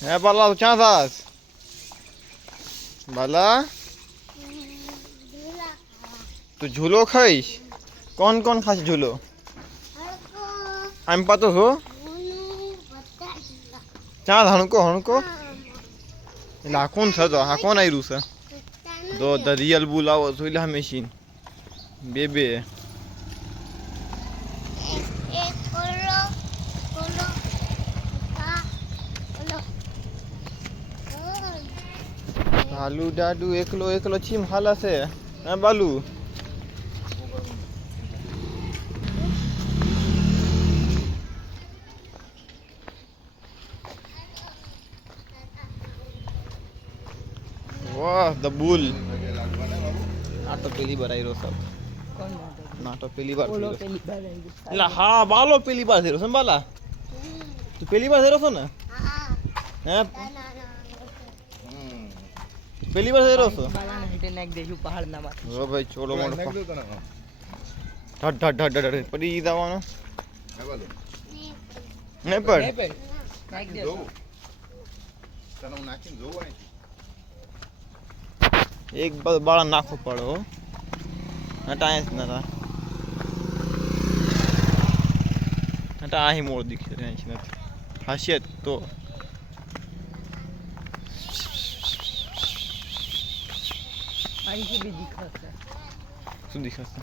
હે બાલા ક્યાં થાસ બાલા તું ઝૂલો ખાઈશ કોણ કોણ ખાશે ઝૂલો આમ પાતો છો ક્યાં હણકો હણકો એટલે આ કોણ થતો આ કોણ આવ્યું છે તો ધ રિયલ બુલ આવો સોયલા મશીન બે બાલુ દાદુ એકલો એકલો ચીમ હાલા છે હા બાલુ વાહ ધ બુલ આ તો પહેલી બાર આવ્યો સબ ના તો પહેલી બાર એટલે હા બાલો પહેલી બાર થયો છે બાલા તું પહેલી બાર થયો છો ને હે પહેલી બાર થયો છો ઓ ભાઈ ચોલો મોટો ઢટ ઢટ ઢટ ઢટ પડી જવાનો નહીં પડ એક બાળા નાખો પડો હટા જ નતા હટા અહીં મોડ દીખે નથી ખાસિયત તો શું દેખાશે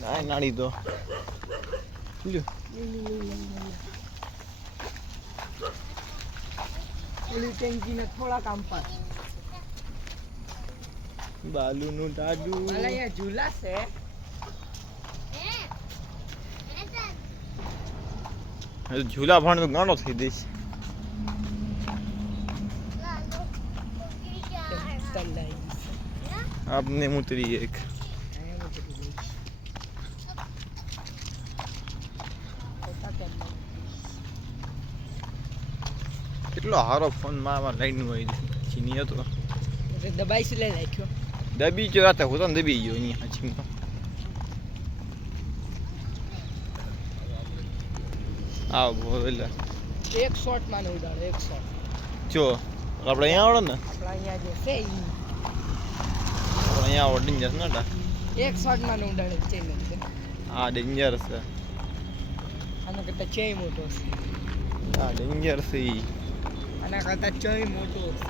ના નાડી દો ઓલી ટેન્કી ને થોડા કામ પર બાલુ નું દાદુ બાલા અહીંયા ઝૂલા છે ઝૂલા ભાણ તો ગાંડો થઈ દઈશ આપને મુતરી એક કેટલો હારો ફોન માં લાઈન નું આવી ચીની હતો દબાઈ છે લઈ નાખ્યો દબી જો રાતે હું તો દબી ગયો અહીંયા ચીમાં આવ બોલે એક શોટ માં ઉડાડે એક શોટ જો આપણે અહીંયા આવડો ને આપણા અહીંયા જે છે અહીંયા આવડે ડેન્જર ના એક શોટ માં ઉડાડે ચેન હા ડેન્જર છે આના કરતા ચેય મોટો છે હા ડેન્જર છે આના કરતા ચેય મોટો છે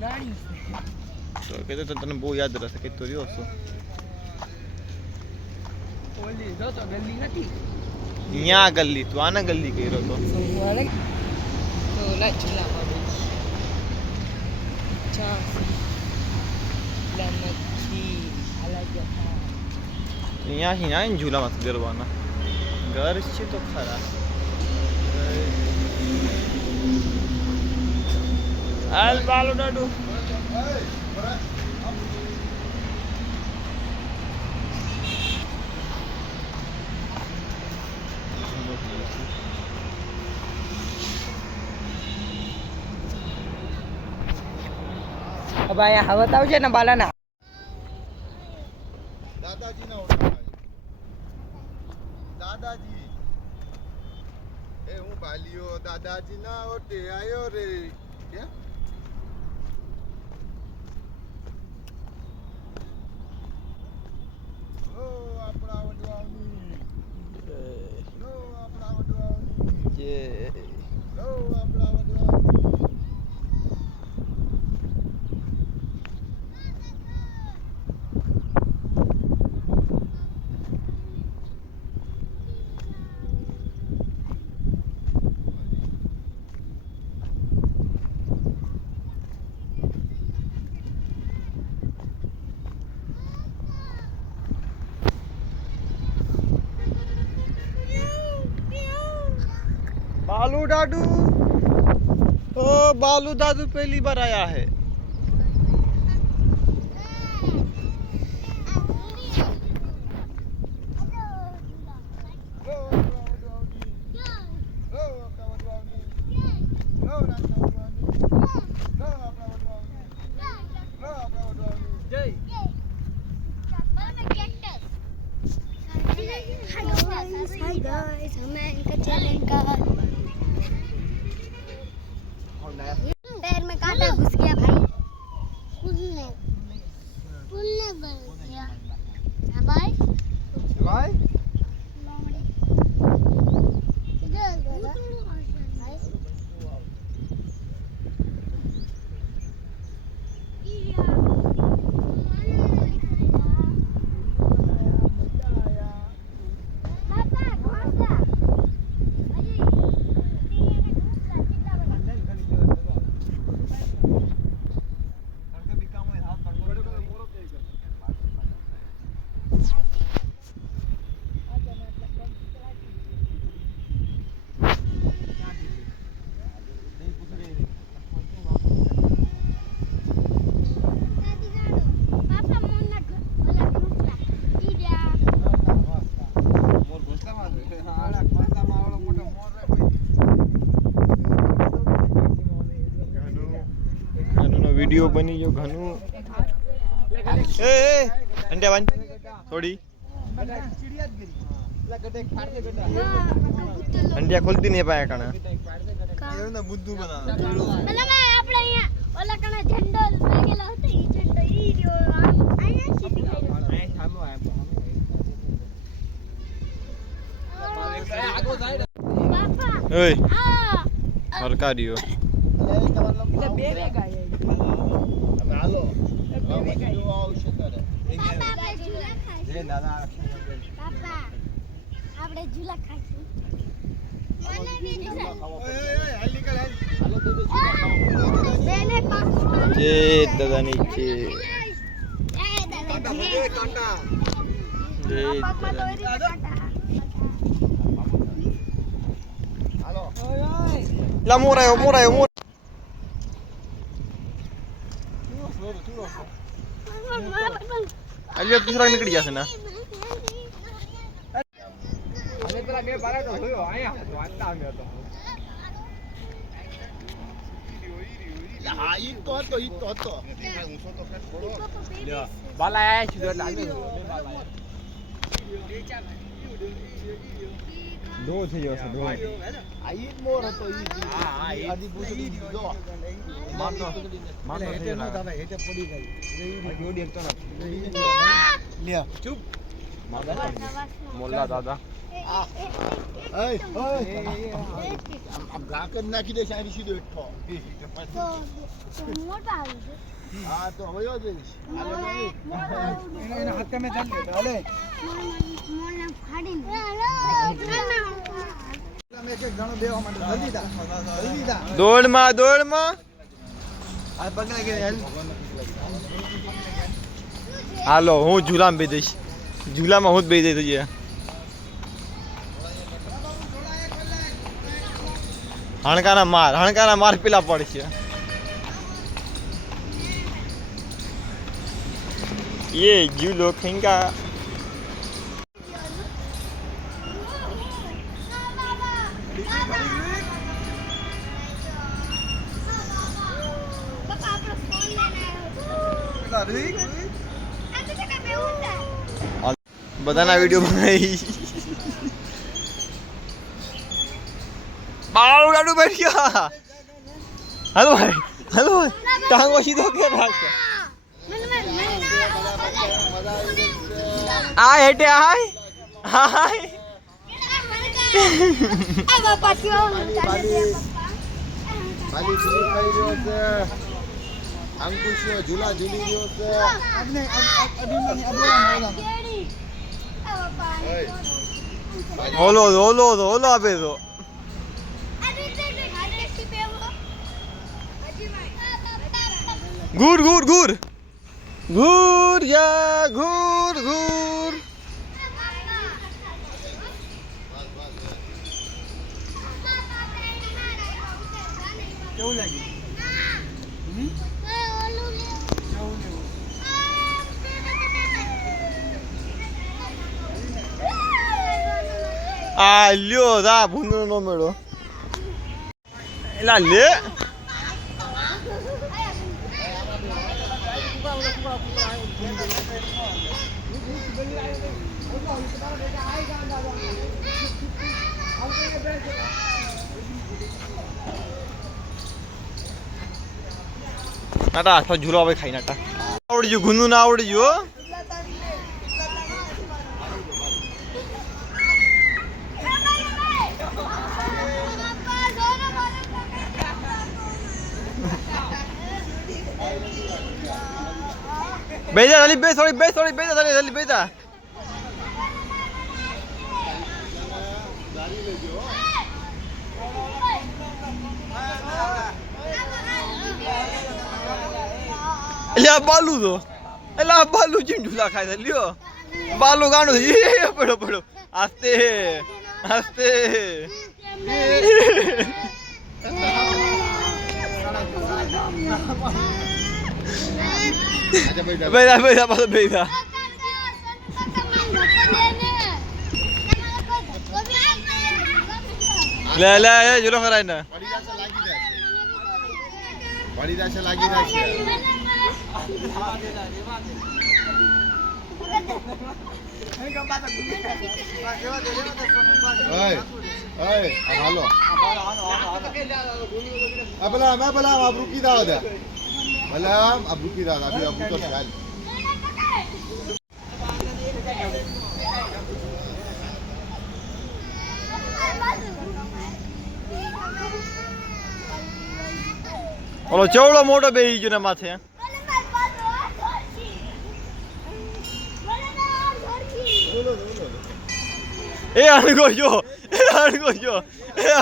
ગાડી તો કહેતો તો તને બહુ યાદ રહેશે કે તો રહ્યો છો ઓલી જો તો ગલ્લી નથી અહીંયા ગલ્લી તું આને ગલ્લી કર્યો તો સોવાળે તો લા ચલા બાબુ ચા લનથી અલગ હતા અહીંયાથી આવીને ઝૂલામાં ગરવાના ઘર છે તો ખરા હાલ બાલો દાદુ अब आया हवा ताव છે ને બાલાના દાદાજી ના ઓટો દાદાજી એ હું ભાલિયો દાદાજી ના ઓટે આયો રે કે ઓ આપડા વડવાની નો આપડા વડવાની જે નો આપડા વડવાની बालू दादू ओ बालू दादू पहली बार आया है गाइस हमें इनका चैलेंज का पैर में कांटा घुस गया भाई पुलने गल गया हां भाई भाई इधर भाई वीडियो बनी जो घनु ए अंडे बन थोड़ी अंडिया खुलती नहीं पाया कना ये ना बुद्धू बना मतलब આપણે અહીંયા ઓલા કણે ઝંડો લાગેલો હતો ઈ ઝંડો ઈ રહ્યો અહીંયા સીધી ગયો અહીં સામે આગો સાઈડ બાપા ઓય આ હરકા દિયો એટલે બે વેગા અમે હાલો બે વેગા જો આવશે કરે આપણે ઝૂલા ખાઈશું જે દાદા બાપા આપણે ઝૂલા ખાઈશું મને બી હાલ નીકળ હાલો તો બેને પાક જે દાદા નીચે એ દાદા જે કાંટા જે પાકમાં તો એરી કાંટા હાલો ઓય લા મોરાયો અલ્યો તીસરા નીકળી જશે ના હવે પેલા બે બારાટો જોયો અહીંયા વાંચતા આવ્યો હતો હા ઈ તો હતો બાલા આયા છે એટલે આવી દો થઈ જશે દો આ ઈ મોર હતો ઈ હા ઈ આદી પૂછી દો મારનો હેટે નો દાદા હેટે પડી ગઈ ઈ ગોડી એકતો નથી લે ચૂપ મોલ્લા દાદા આમ ગાકર નાખી દે સારી સીધો એટલો મોટા આવી છે હા તો હવે જ એના હાથે મે ચાલ હાલે મોને ફાડીને મે એક ઘણો દેવા માટે જલ્દી દા દોડમાં આ પગલા કે હાલો હું ઝૂલામાં બેસી દઈશ ઝૂલામાં હું જ બેસી જઈએ હણકાના માર પેલા પડશે ये झूलो खेंगा બાપા આપણો ફોન લઈને આવ્યો બધાના વિડિયો બનાવી બાળું ગાડું બેઠ ગયા હાલો ભાઈ ટાંગો સીધો કે રાખે આ હેટે હાય બાપા કેવો ખાલી ખાઈ રહ્યો છે અંકુશિયો ઝૂલા ઝૂલી રહ્યો છે ઓલો આપે તો ઘૂર યા ઘૂર કેવું લાગ્યું આ લ્યો જા ભૂંડો નો મેળો એલા લે નાટા હાથમાં ઝૂલો આવે ખાઈ નાટા આવડી ગયું ગુંદુ ના આવડી ગયું હો. બેજા જલ્દી બેસ થોડી બેજા જલ્દી બેજા એટલે આ બાલુ તો એટલે આ બાલુ જેમ ઝૂલા ખાય છે લ્યો બાલુ ગાંડો પડો આસ્તે આસ્તે બેજા પાછો બેજા લે લે ઝૂલો ખરાય ને પડી જશે લાગી જશે હાલો બલામ આપ રૂકી દાવ દે બલામ આપ રૂકી દાવ અભી અબ તો ચાલ ઓલો ચવડો મોટો બેહી ગયો ને માથે એ અણકો જો અણકો જો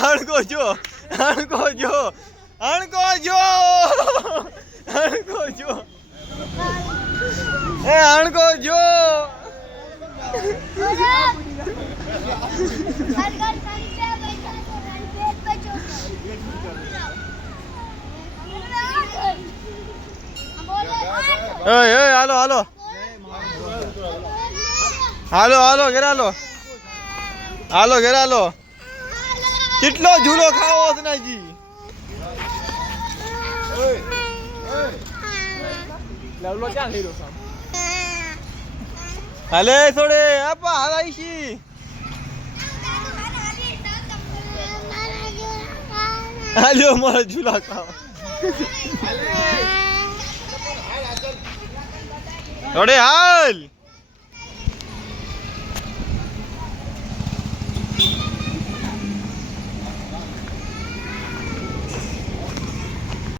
અણકો જો અણકો જો અણકો જો અણકો જો એ અણકો જો હાલો હાલો હાલો હાલો ઘેર હાલો ઘેર હાલો કેટલો ઝૂલો ખાવો છે નાજી હાલે થોડે આપા હાલાઈશી હાલ્યો મારા ઝૂલા ખાવા થોડે હાલ